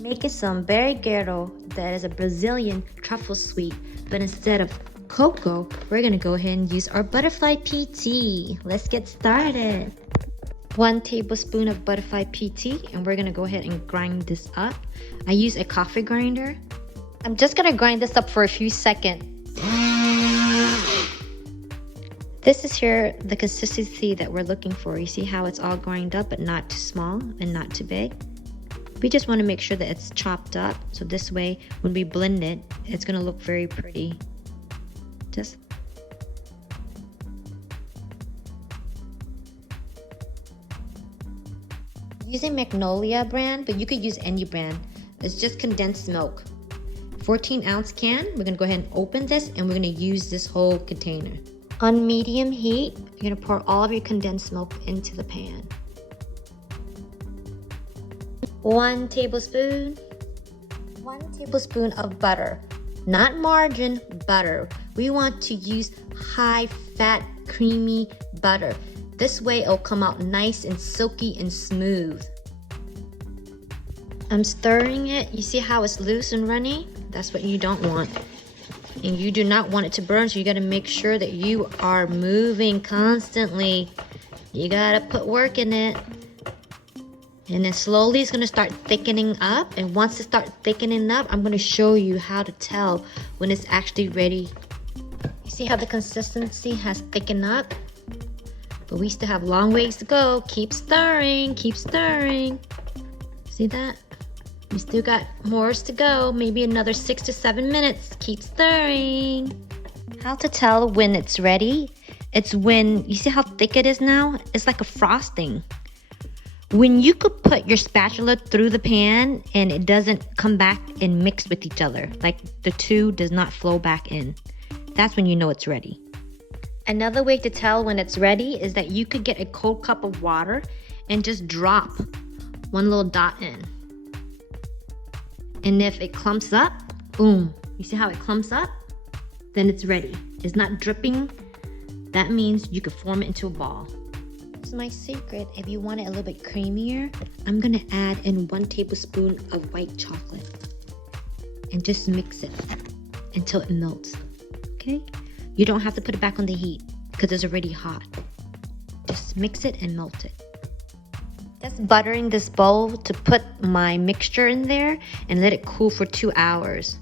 Making some Brigadeiro, that is a Brazilian truffle sweet, but instead of cocoa, we're gonna go ahead and use our butterfly PT. Let's get started. 1 tablespoon of butterfly PT, and we're gonna go ahead and grind this up. I use a coffee grinder. I'm just gonna grind this up for a few seconds. This is here the consistency that we're looking for. You see how it's all grind up, but not too small and not too big. We just want to make sure that it's chopped up, so this way when we blend it, it's going to look very pretty. Just using Magnolia brand, but you could use any brand. It's just condensed milk. 14-ounce can. We're going to go ahead and open this, and we're going to use this whole container. On medium heat, you're going to pour all of your condensed milk into the pan. 1 tablespoon. 1 tablespoon of butter. Not margarine, butter. We want to use high fat, creamy butter. This way it'll come out nice and silky and smooth. I'm stirring it. You see how it's loose and runny? That's what you don't want. And you do not want it to burn, so you gotta make sure that you are moving constantly. You gotta put work in it. And then slowly it's gonna start thickening up. And once it starts thickening up, I'm gonna show you how to tell when it's actually ready. You see how the consistency has thickened up? But we still have long ways to go. Keep stirring, keep stirring. See that? We still got more to go. Maybe another 6 to 7 minutes. Keep stirring. How to tell when it's ready? It's when, you see how thick it is now? It's like a frosting. When you could put your spatula through the pan and it doesn't come back and mix with each other, like the two does not flow back in, that's when you know it's ready. Another way to tell when it's ready is that you could get a cold cup of water and just drop one little dot in. And if it clumps up, boom, you see how it clumps up? Then it's ready. It's not dripping. That means you could form it into a ball. This is my secret. If you want it a little bit creamier, I'm gonna add in 1 tablespoon of white chocolate and just mix it until it melts, okay? You don't have to put it back on the heat because it's already hot. Just mix it and melt it. Just buttering this bowl to put my mixture in there and let it cool for 2 hours.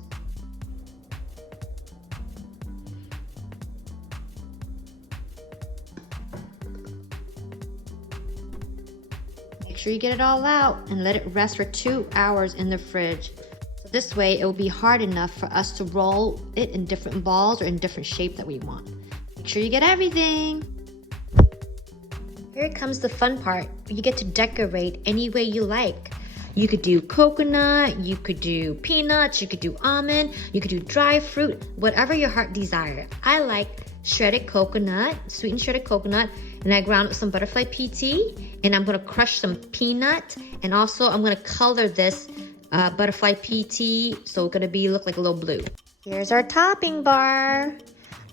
Make sure you get it all out and let it rest for 2 hours in the fridge. So this way it will be hard enough for us to roll it in different balls or in different shape that we want. Make sure you get everything. Here comes the fun part. You get to decorate any way you like. You could do coconut, you could do peanuts, you could do almond, you could do dry fruit, whatever your heart desires. I like shredded coconut, sweetened shredded coconut, and I ground up some butterfly PT, and I'm gonna crush some peanut, and also I'm gonna color this butterfly PT, so it's gonna look like a little blue. Here's our topping bar.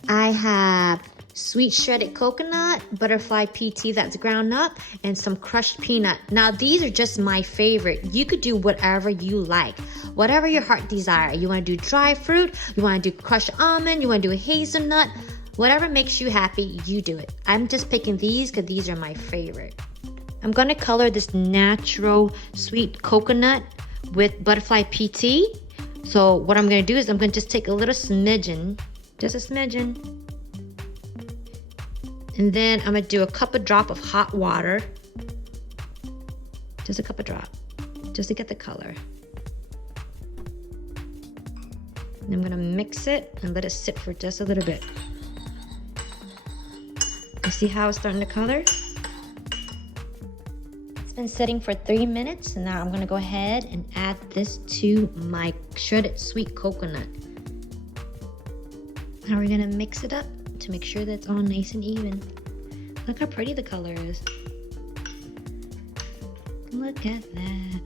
I have sweet shredded coconut, butterfly PT that's ground up, and some crushed peanut. Now these are just my favorite. You could do whatever you like, whatever your heart desire. You want to do dry fruit, you want to do crushed almond, you want to do hazelnut, whatever makes you happy, you do it. I'm just picking these because these are my favorite. I'm going to color this natural sweet coconut with butterfly PT. So what I'm going to do is I'm going to just take a little smidgen, just a smidgen. And then I'm gonna do a drop of hot water. Just a drop, just to get the color. And I'm gonna mix it and let it sit for just a little bit. You see how it's starting to color? It's been sitting for 3 minutes, and now I'm gonna go ahead and add this to my shredded sweet coconut. Now we're gonna mix it up to make sure that it's all nice and even. Look how pretty the color is. Look at that.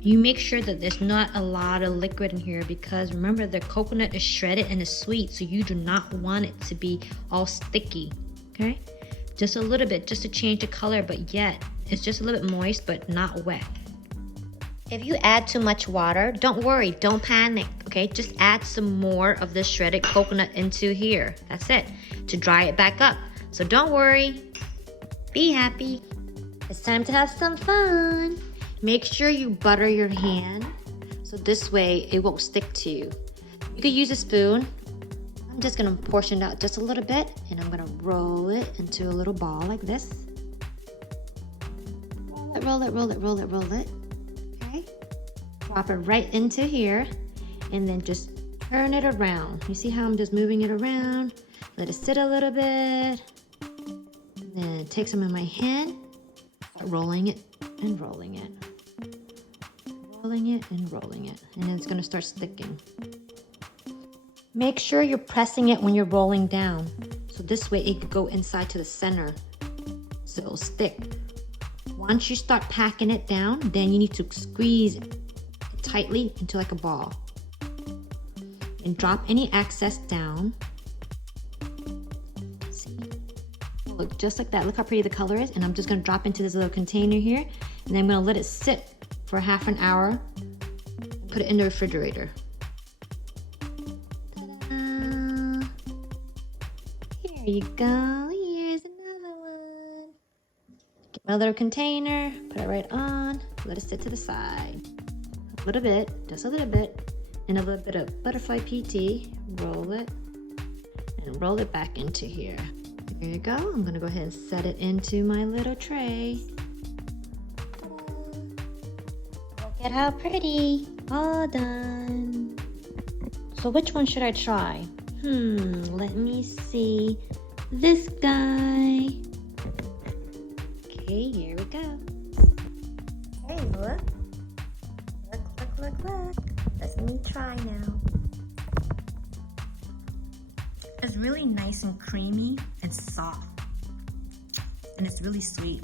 You make sure that there's not a lot of liquid in here because remember the coconut is shredded and is sweet, so you do not want it to be all sticky, okay? Just a little bit, just to change the color, but yet it's just a little bit moist but not wet. If you add too much water, don't worry, don't panic, okay? Just add some more of the shredded coconut into here. That's it, to dry it back up. So don't worry, be happy. It's time to have some fun. Make sure you butter your hand, so this way it won't stick to you. You could use a spoon. I'm just gonna portion it out just a little bit, and I'm gonna roll it into a little ball like this. Roll it, roll it, roll it, roll it. Okay, drop it right into here, and then just turn it around. You see how I'm just moving it around? Let it sit a little bit. Then take some in my hand, start rolling it and rolling it. Rolling it and rolling it. And then it's gonna start sticking. Make sure you're pressing it when you're rolling down. So this way it could go inside to the center. So it'll stick. Once you start packing it down, then you need to squeeze it tightly into like a ball. And drop any excess down. See? Look, just like that. Look how pretty the color is. And I'm just gonna drop into this little container here. And then I'm gonna let it sit for half an hour. Put it in the refrigerator. Ta-da! Here you go. Here's another one. Get my little container, put it right on, let it sit to the side. A little bit, just a little bit, and a little bit of butterfly PT. Roll it, and roll it back into here. There you go. I'm gonna go ahead and set it into my little tray. Look at how pretty. All done. So which one should I try? Let me see. This guy. Okay, here we go. Hey, look. Look. Let me try now. It's really nice and creamy and soft. And it's really sweet.